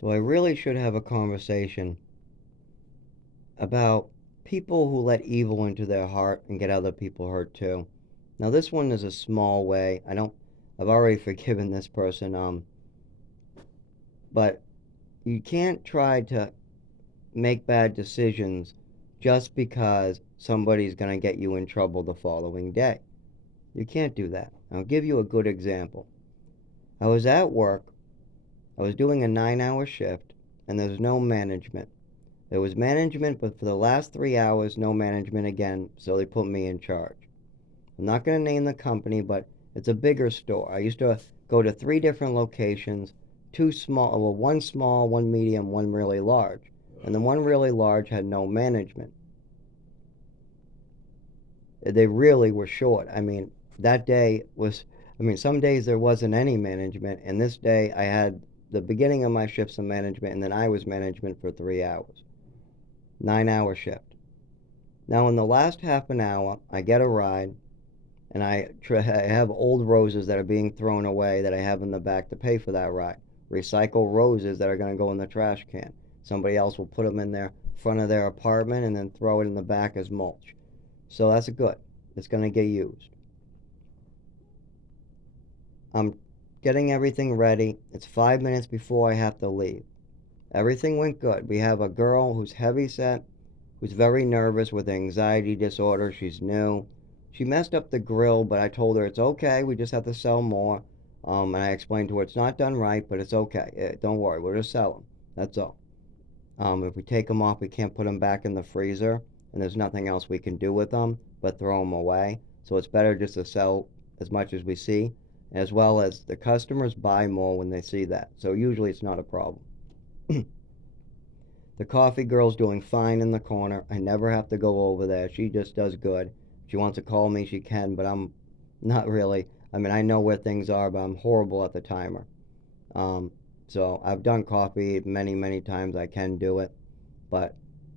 So I really should have a conversation about people who let evil into their heart and get other people hurt too. Now this one is a small way. I've already forgiven this person, but you can't try to make bad decisions just because somebody's going to get you in trouble the following day. You can't do that. I'll give you a good example. I was at work. I was doing a 9-hour shift, and there's no management. There was management, but for the last 3 hours, no management again, so they put me in charge. I'm not going to name the company, but it's a bigger store. I used to go to three different locations, two small, well, one small, one medium, one really large. And the one really large had no management. They really were short. I mean, that day was, I mean, some days there wasn't any management, and this day I had the beginning of my shift some management, and then I was management for 3 hours. 9-hour shift. Now, in the last half an hour, I get a ride, and I have old roses that are being thrown away that I have in the back to pay for that ride. Recycle roses that are going to go in the trash can. Somebody else will put them in their front of their apartment and then throw it in the back as mulch. So that's good. It's going to get used. I'm getting everything ready. It's 5 minutes before I have to leave. Everything went good. We have a girl who's heavy set, who's very nervous with anxiety disorder. She's new. She messed up the grill, but I told her it's okay. We just have to sell more. And I explained to her it's not done right, but it's okay. Don't worry. We'll just sell them. That's all. If we take them off, we can't put them back in the freezer, and there's nothing else we can do with them but throw them away. So it's better just to sell as much as we see, as well as the customers buy more when they see that. So usually it's not a problem. The coffee girl's doing fine in the corner. I never have to go over there. She just does good. If she wants to call me, she can, but I'm not really. I mean, I know where things are, but I'm horrible at the timer. Um, so I've done coffee many, many times. I can do it, but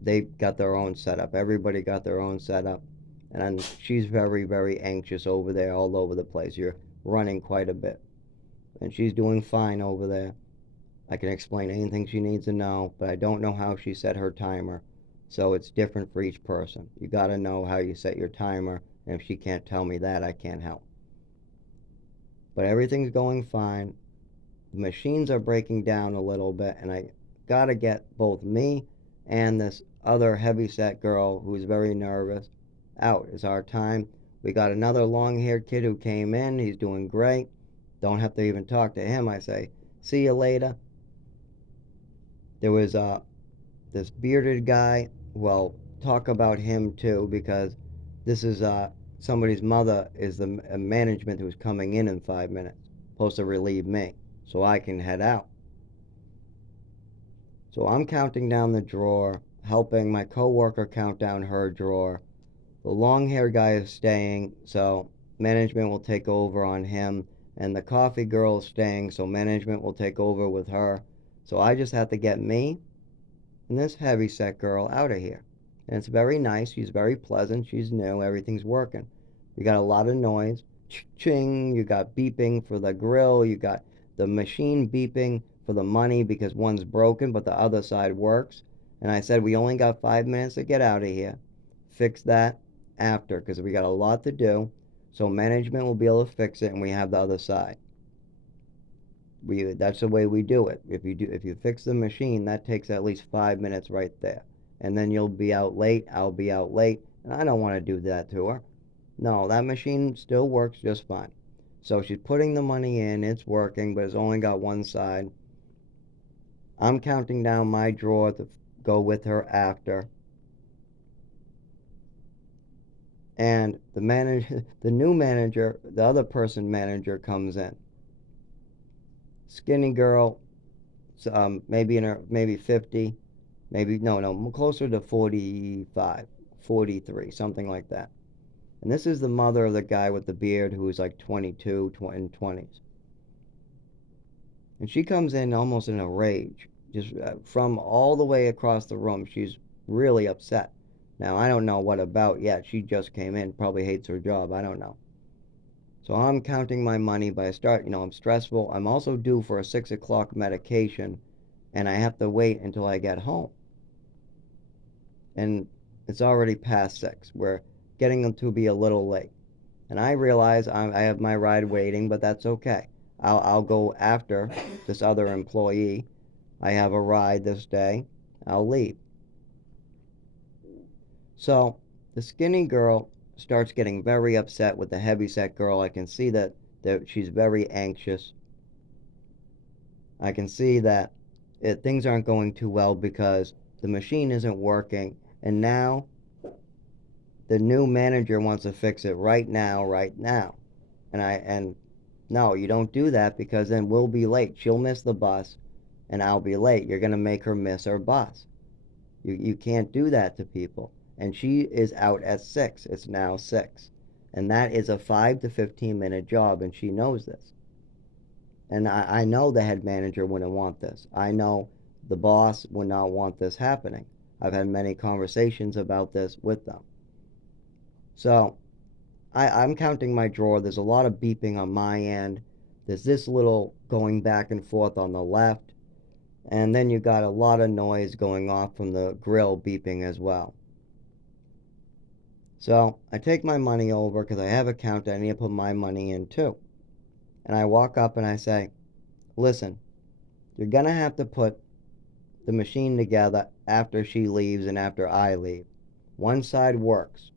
they got their own setup. Everybody got their own setup, and she's very, very anxious over there, all over the place. You're running quite a bit, and she's doing fine over there. I can explain anything she needs to know, but I don't know how she set her timer. So it's different for each person. You got to know how you set your timer, and if she can't tell me that, I can't help. But everything's going fine. The machines are breaking down a little bit, and I got to get both me and this other heavy-set girl who's very nervous out. It's our time. We got another long-haired kid who came in. He's doing great. Don't have to even talk to him. I say, see you later. There was this bearded guy. Well, talk about him too, because this is somebody's mother is the management who's coming in 5 minutes, supposed to relieve me, so I can head out. So I'm counting down the drawer, helping my coworker count down her drawer. The long haired guy is staying, so management will take over on him, and the coffee girl is staying, so management will take over with her. So I just have to get me and this heavy set girl out of here. And it's very nice. She's very pleasant. She's new. Everything's working. You got a lot of noise. Ching. You got beeping for the grill. You got the machine beeping for the money because one's broken, but the other side works. And I said, we only got 5 minutes to get out of here. Fix that after because we got a lot to do. So management will be able to fix it and we have the other side. That's the way we do it. If you fix the machine, that takes at least 5 minutes right there. And then you'll be out late, I'll be out late, and I don't want to do that to her. No, that machine still works just fine. So she's putting the money in, it's working, but it's only got one side. I'm counting down my drawer to go with her after. And the manager, the new manager, the other person manager comes in. Skinny girl, maybe in her maybe 50, maybe no, closer to 45, 43, something like that. And this is the mother of the guy with the beard who's like 22 in 20s. And she comes in almost in a rage, just from all the way across the room. She's really upset. Now I don't know what about yet. She just came in, probably hates her job. I don't know. So I'm counting my money, but I'm stressful. I'm also due for a 6 o'clock medication, and I have to wait until I get home. And it's already past 6. We're getting them to be a little late. And I realize I have my ride waiting, but that's okay. I'll go after this other employee. I have a ride this day. I'll leave. So the skinny girl starts getting very upset with the heavyset girl. I can see that she's very anxious. I can see that things aren't going too well because the machine isn't working, and now the new manager wants to fix it right now, right now. And no, you don't do that because then we'll be late. She'll miss the bus, and I'll be late. You're gonna make her miss her bus. You can't do that to people. And she is out at 6. It's now 6. And that is a 5 to 15-minute job, and she knows this. And I know the head manager wouldn't want this. I know the boss would not want this happening. I've had many conversations about this with them. So I'm counting my drawer. There's a lot of beeping on my end. There's this little going back and forth on the left. And then you got a lot of noise going off from the grill beeping as well. So I take my money over because I have a counter. I need to put my money in too. And I walk up and I say, listen, you're going to have to put the machine together after she leaves and after I leave. One side works.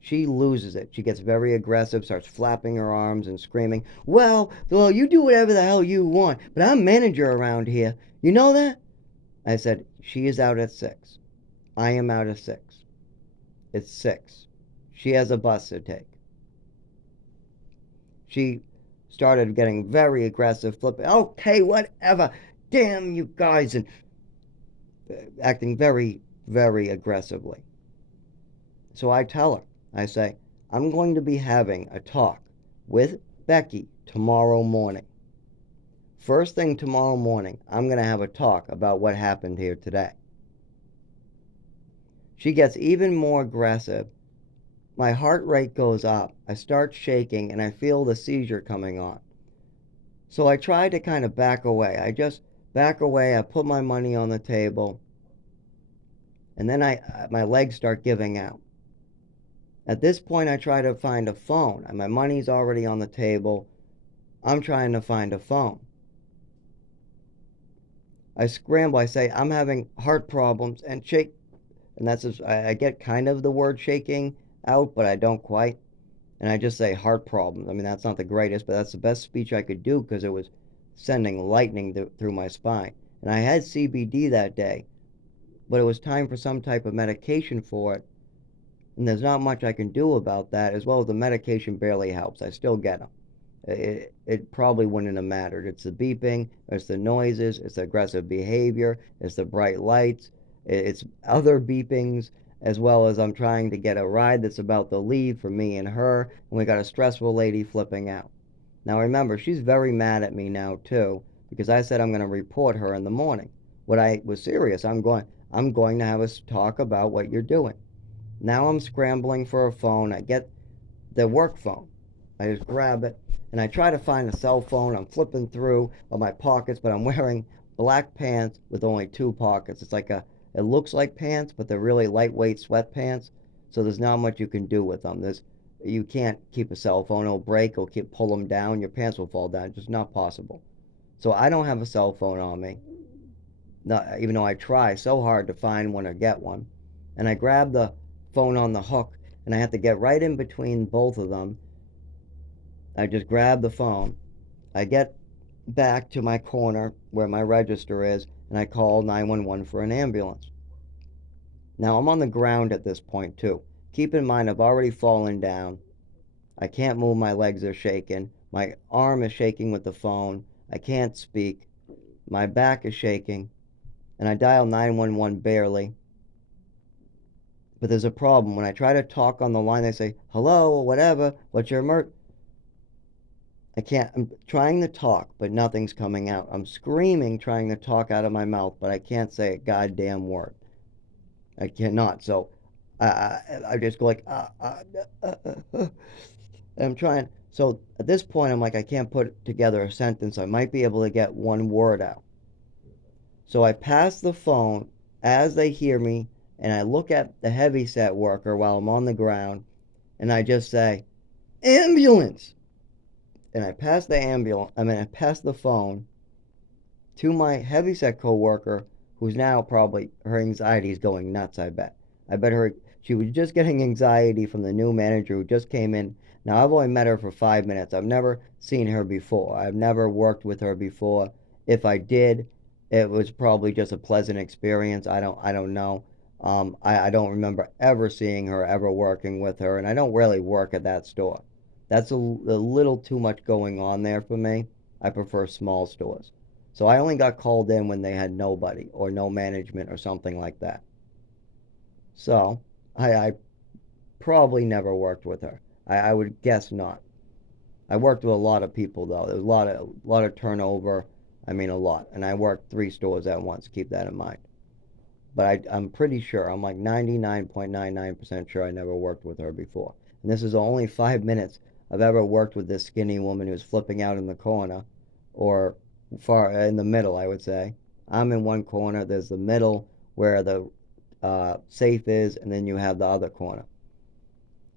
She loses it. She gets very aggressive, starts flapping her arms and screaming, well, you do whatever the hell you want, but I'm manager around here. You know that? I said, she is out at 6. I am out at 6. It's 6. She has a bus to take. She started getting very aggressive, flipping, okay, whatever, damn you guys, and acting very, very aggressively. So I tell her, I say, I'm going to be having a talk with Becky tomorrow morning. First thing tomorrow morning, I'm going to have a talk about what happened here today. She gets even more aggressive. My heart rate goes up. I start shaking and I feel the seizure coming on. So I try to kind of back away. I just back away. I put my money on the table. And then my legs start giving out. At this point, I try to find a phone. And my money's already on the table. I'm trying to find a phone. I scramble. I say, I'm having heart problems and shake. And that's just, I get kind of the word shaking out, but I don't quite. And I just say heart problems. I mean, that's not the greatest, but that's the best speech I could do because it was sending lightning through my spine. And I had CBD that day, but it was time for some type of medication for it. And there's not much I can do about that, as well as the medication barely helps. I still get them. It probably wouldn't have mattered. It's the beeping, it's the noises, it's the aggressive behavior, it's the bright lights, it's other beepings, as well as I'm trying to get a ride that's about to leave for me and her, and we got a stressful lady flipping out. Now remember, she's very mad at me now too, because I said I'm going to report her in the morning. What I was serious, I'm going to have us talk about what you're doing. Now I'm scrambling for a phone. I get the work phone. I just grab it and I try to find a cell phone. I'm flipping through my pockets, but I'm wearing black pants with only 2 pockets. It looks like pants, but they're really lightweight sweatpants. So there's not much you can do with them. You can't keep a cell phone. It'll break. It'll pull them down. Your pants will fall down. It's just not possible. So I don't have a cell phone on me. Not, even though I try so hard to find one or get one. And I grab the phone on the hook, and I have to get right in between both of them. I just grab the phone. I get back to my corner where my register is, and I call 911 for an ambulance. Now I'm on the ground at this point too. Keep in mind I've already fallen down. I can't move, my legs are shaking. My arm is shaking with the phone. I can't speak. My back is shaking. And I dial 911 barely. But there's a problem. When I try to talk on the line, they say, hello, or whatever, what's your I can't, I'm trying to talk, but nothing's coming out. I'm screaming, trying to talk out of my mouth, but I can't say a goddamn word. I cannot. So I just go like, and I'm trying. So at this point, I'm like, I can't put together a sentence. I might be able to get one word out. So I pass the phone as they hear me, and I look at the heavyset worker while I'm on the ground, and I just say, ambulance! And I pass I pass the phone to my heavyset coworker, who's now probably, her anxiety is going nuts, I bet. I bet she was just getting anxiety from the new manager who just came in. Now, I've only met her for 5 minutes. I've never seen her before. I've never worked with her before. If I did, it was probably just a pleasant experience. I don't know. I don't remember ever seeing her, ever working with her, and I don't really work at that store. That's a little too much going on there for me. I prefer small stores. So I only got called in when they had nobody or no management or something like that. So I probably never worked with her. I would guess not. I worked with a lot of people though. There was a lot of turnover. I mean a lot. And I worked 3 stores at once. Keep that in mind. But I'm pretty sure. I'm like 99.99% sure I never worked with her before. And this is only 5 minutes I've ever worked with this skinny woman who's flipping out in the corner, or far in the middle, I would say. I'm in one corner. There's the middle where the safe is, and then you have the other corner.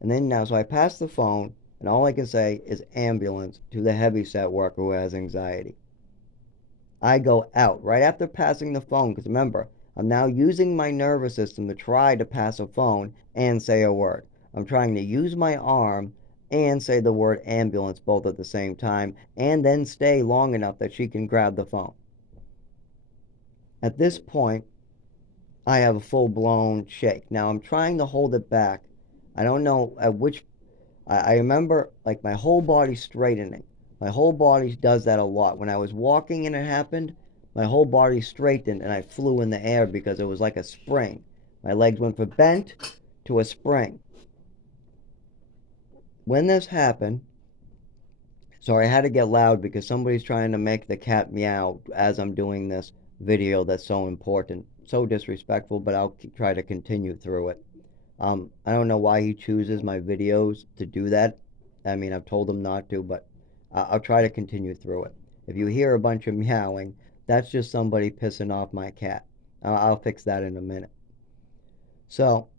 And then now, so I pass the phone, and all I can say is ambulance to the heavyset worker who has anxiety. I go out right after passing the phone, because remember, I'm now using my nervous system to try to pass a phone and say a word. I'm trying to use my arm and say the word ambulance both at the same time, and then stay long enough that she can grab the phone. At this point, I have a full blown shake. Now I'm trying to hold it back. I don't know at which. I remember like my whole body straightening. My whole body does that a lot. When I was walking and it happened, my whole body straightened and I flew in the air because it was like a spring. My legs went from bent to a spring. When this happened, sorry, I had to get loud because somebody's trying to make the cat meow as I'm doing this video that's so important. So disrespectful, but I'll try to continue through it. I don't know why he chooses my videos to do that. I mean, I've told him not to, but I'll try to continue through it. If you hear a bunch of meowing, that's just somebody pissing off my cat. I'll fix that in a minute. So,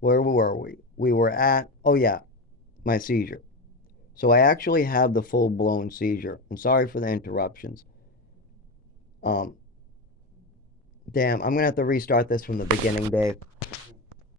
where were we? We were at, oh yeah, my seizure. So I actually have the full blown seizure. I'm sorry for the interruptions. Um, Damn, I'm gonna have to restart this from the beginning, Dave.